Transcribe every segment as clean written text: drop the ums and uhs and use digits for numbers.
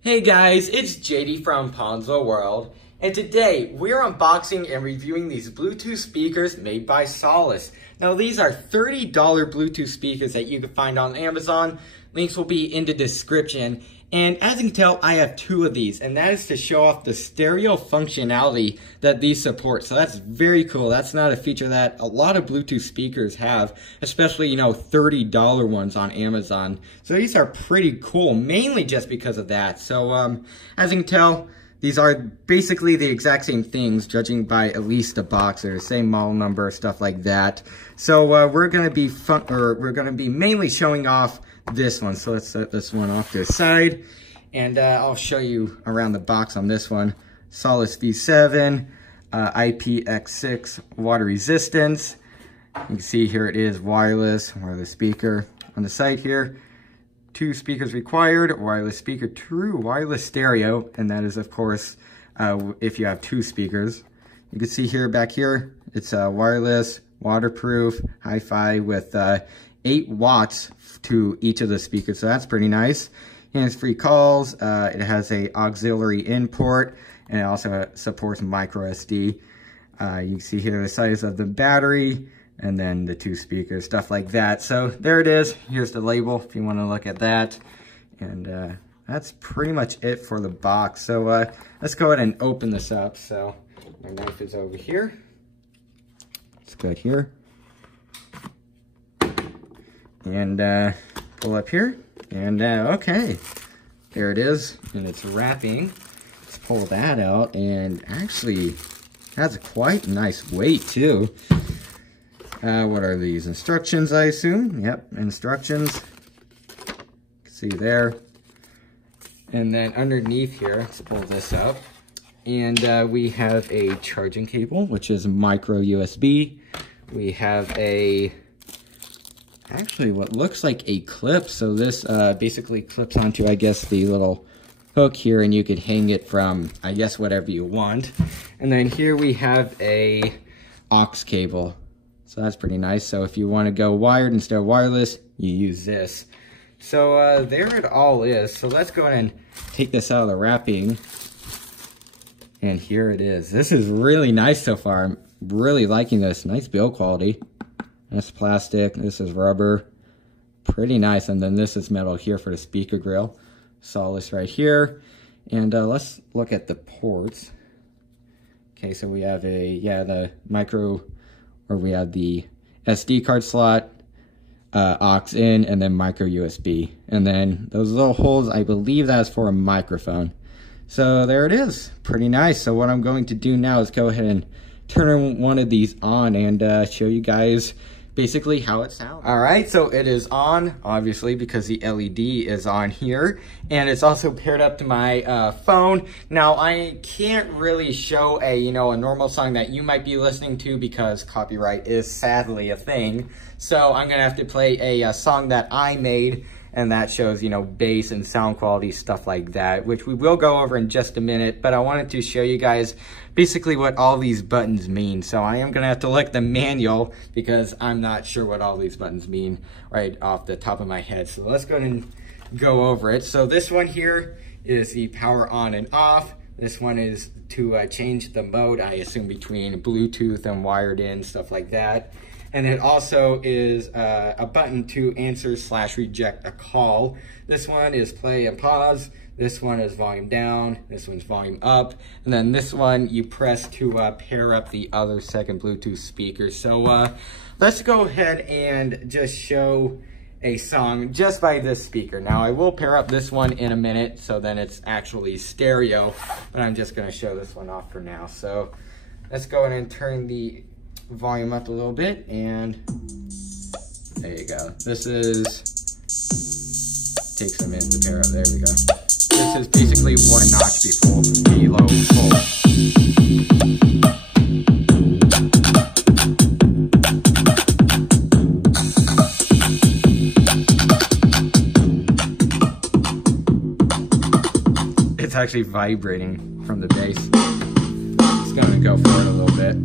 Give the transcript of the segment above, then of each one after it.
Hey guys, it's JD from Ponzo World, and today we're unboxing and reviewing these Bluetooth speakers made by SOLICE. Now these are $30 Bluetooth speakers that you can find on Amazon. Links will be in the description. And as you can tell, I have two of these, and that is to show off the stereo functionality that these support. So that's very cool. That's not a feature that a lot of Bluetooth speakers have, especially, $30 ones on Amazon. So these are pretty cool, mainly just because of that. So as you can tell, these are basically the exact same things, judging by at least the box or same model number, stuff like that. So we're gonna be mainly showing off this one. So let's set this one off to the side, and I'll show you around the box on this one. SOLICE V7, IPX6 water resistance. You can see here it is wireless speaker on the side here. 2 speakers required, wireless speaker, true wireless stereo, and that is of course if you have 2 speakers. You can see here back here, it's wireless, waterproof, hi-fi with 8 watts to each of the speakers, so that's pretty nice. Hands-free calls, it has a auxiliary in port, and it also supports micro SD. You can see here the size of the battery, and then the 2 speakers, stuff like that. So there it is. Here's the label if you want to look at that. And that's pretty much it for the box. So let's go ahead and open this up. So my knife is over here. Let's go here. And pull up here. And okay, there it is. And it's wrapping. Let's pull that out. And actually has quite nice weight too. What are these? Instructions, I assume? Yep, instructions. See there. And then underneath here, let's pull this up. And we have a charging cable, which is micro USB. We have actually what looks like a clip. So this basically clips onto, I guess, the little hook here, and you could hang it from, I guess, whatever you want. And then here we have a aux cable. So that's pretty nice. So if you want to go wired instead of wireless, you use this. So there it all is. So let's go ahead and take this out of the wrapping. And here it is. This is really nice so far. I'm really liking this. Nice build quality. That's plastic. This is rubber. Pretty nice. And then this is metal here for the speaker grill. SOLICE right here. And let's look at the ports. Okay, so we have the micro, or we have the SD card slot, aux in, and then micro USB. And then those little holes, I believe that's for a microphone. So there it is. Pretty nice. So what I'm going to do now is go ahead and turn one of these on and show you guys basically how it sounds. All right, so it is on, obviously, because the LED is on here, and it's also paired up to my phone. Now, I can't really show a normal song that you might be listening to because copyright is sadly a thing. So I'm gonna have to play a song that I made, and that shows, bass and sound quality, stuff like that, which we will go over in just a minute. But I wanted to show you guys basically what all these buttons mean. So I am gonna have to look at the manual because I'm not sure what all these buttons mean right off the top of my head. So let's go ahead and go over it. So this one here is the power on and off. This one is to change the mode, I assume, between Bluetooth and wired in, stuff like that. And it also is a button to answer/reject a call. This one is play and pause. This one is volume down. This one's volume up. And then this one you press to pair up the other second Bluetooth speaker. So let's go ahead and just show a song just by this speaker. Now I will pair up this one in a minute, so then it's actually stereo, but I'm just gonna show this one off for now. So let's go ahead and turn the volume up a little bit, and there you go. This takes a minute to pair up. There we go. This is basically one notch below full. It's actually vibrating from the bass. Just gonna go for it a little bit.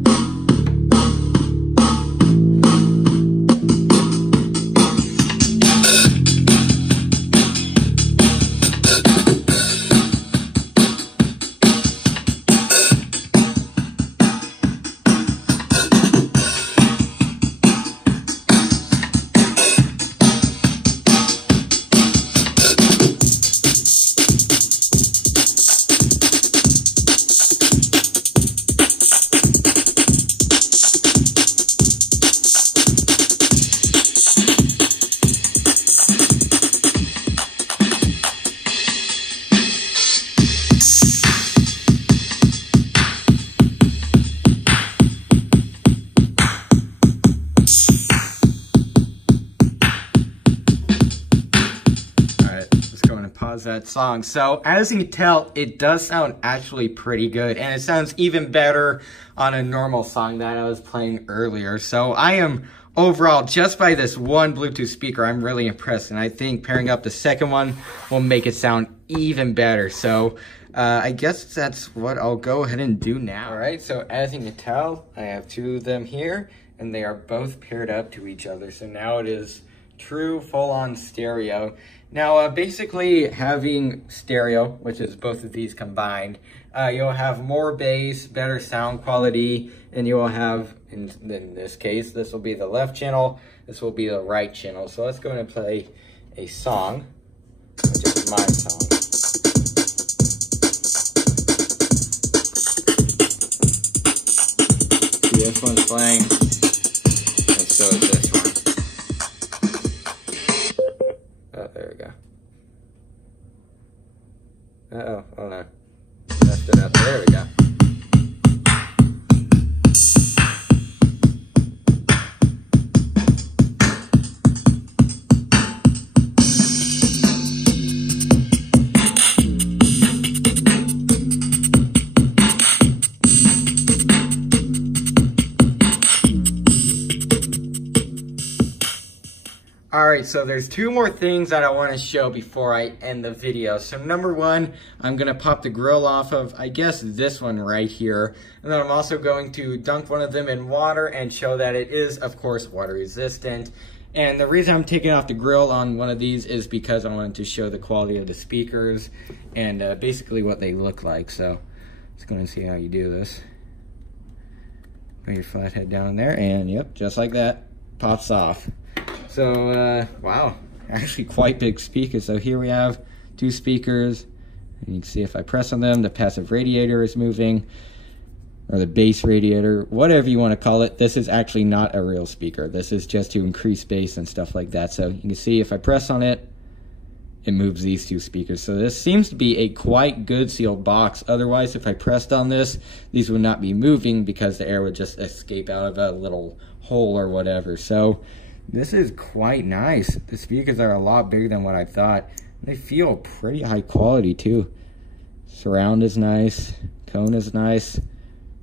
pause that song. So as you can tell, it does sound actually pretty good, and it sounds even better on a normal song that I was playing earlier. So I am overall, just by this one Bluetooth speaker, I'm really impressed, and I think pairing up the second one will make it sound even better. So I guess that's what I'll go ahead and do now. All right, so as you can tell, I have two of them here, and they are both paired up to each other. So now it is true full-on stereo. Now, basically having stereo, which is both of these combined, you'll have more bass, better sound quality, and you will have, in this case, this will be the left channel, this will be the right channel. So let's go ahead and play a song, which is my song. See, this one's playing, and so is this one. Oh, there we go. Uh-oh, oh no. Messed it up. There we go. Alright, so there's two more things that I want to show before I end the video. So number one, I'm going to pop the grill off of, I guess, this one right here. And then I'm also going to dunk one of them in water and show that it is, of course, water resistant. And the reason I'm taking off the grill on one of these is because I wanted to show the quality of the speakers and basically what they look like. So let's go and see how you do this. Put your flathead down there, and yep, just like that, pops off. So, wow, actually quite big speakers. So here we have two speakers, and you can see if I press on them, the passive radiator is moving, or the bass radiator, whatever you want to call it. This is actually not a real speaker. This is just to increase bass and stuff like that. So you can see if I press on it, it moves these two speakers. So this seems to be a quite good sealed box. Otherwise, if I pressed on this, these would not be moving because the air would just escape out of a little hole or whatever. So this is quite nice. The speakers are a lot bigger than what I thought. They feel pretty high quality too. Surround is nice. Cone is nice.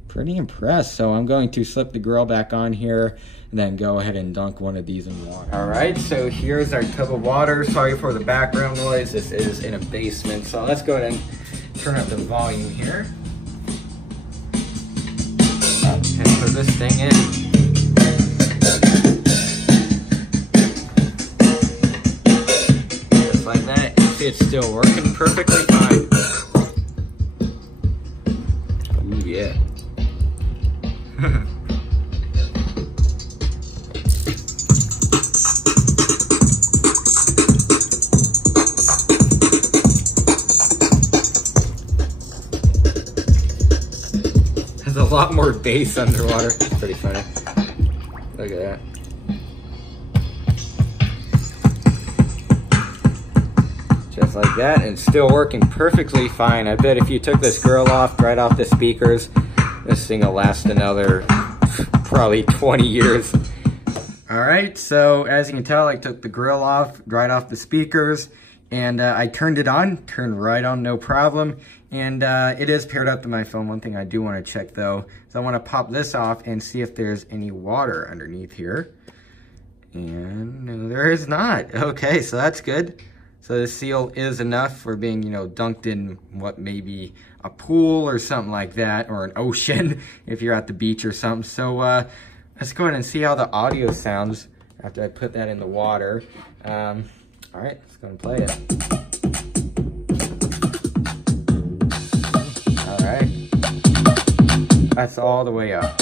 Pretty impressed. So I'm going to slip the grill back on here and then go ahead and dunk one of these in water. All right, so here's our tub of water. Sorry for the background noise. This is in a basement. So let's go ahead and turn up the volume here. And put this thing in. Like that. You see it's still working perfectly fine. Oh yeah. There's a lot more bass underwater. It's pretty funny. Look at that. Just like that, and still working perfectly fine. I bet if you took this grill off right off the speakers, this thing will last another probably 20 years. All right, so as you can tell, I took the grill off right off the speakers, and I turned it on, turned right on, no problem. And it is paired up to my phone. One thing I do want to check though, is I want to pop this off and see if there's any water underneath here. And no, there is not. Okay, so that's good. So the seal is enough for being, you know, dunked in what maybe a pool or something like that, or an ocean if you're at the beach or something. So let's go ahead and see how the audio sounds after I put that in the water. All right, let's go and play it. All right, that's all the way up.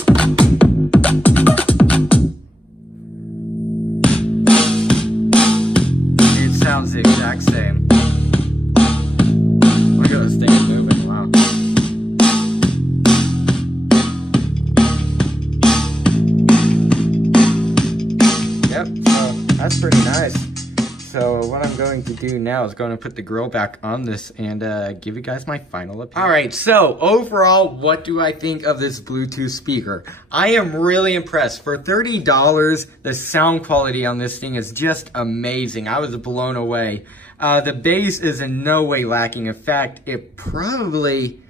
Sounds the exact same. Look at this thing moving, wow. Yep, so that's pretty nice. So what I'm going to do now is going to put the grill back on this and give you guys my final opinion. All right, so overall, what do I think of this Bluetooth speaker? I am really impressed. For $30, the sound quality on this thing is just amazing. I was blown away. The bass is in no way lacking. In fact, it probably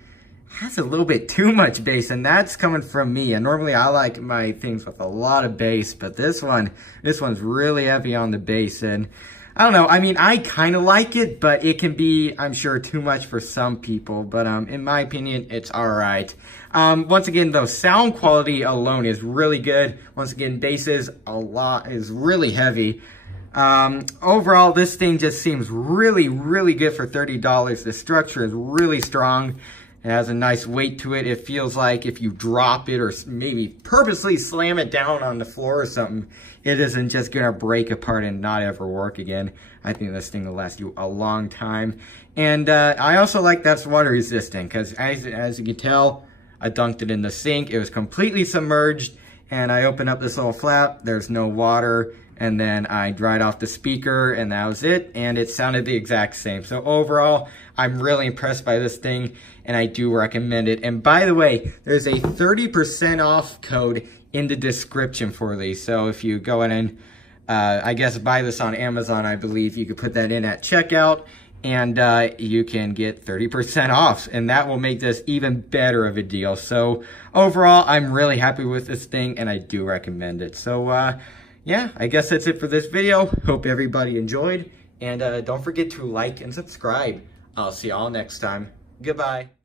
has a little bit too much bass, and that's coming from me. And normally I like my things with a lot of bass, but this one's really heavy on the bass. And I don't know, I mean, I kind of like it, but it can be, I'm sure, too much for some people. But in my opinion, it's all right. Once again, though, sound quality alone is really good. Once again, bass is really heavy. Overall, this thing just seems really, really good for $30. The structure is really strong. It has a nice weight to it. It feels like if you drop it or maybe purposely slam it down on the floor or something, it isn't just gonna break apart and not ever work again. I think this thing will last you a long time. And I also like that's water resistant, because as you can tell, I dunked it in the sink. It was completely submerged, and I opened up this little flap. There's no water. And then I dried off the speaker, and that was it, and it sounded the exact same. So overall, I'm really impressed by this thing, and I do recommend it. And by the way, there's a 30% off code in the description for these. So if you go in and, I guess, buy this on Amazon, I believe, you could put that in at checkout, and you can get 30% off, and that will make this even better of a deal. So overall, I'm really happy with this thing, and I do recommend it. So, yeah, I guess that's it for this video. Hope everybody enjoyed. And don't forget to like and subscribe. I'll see y'all next time. Goodbye.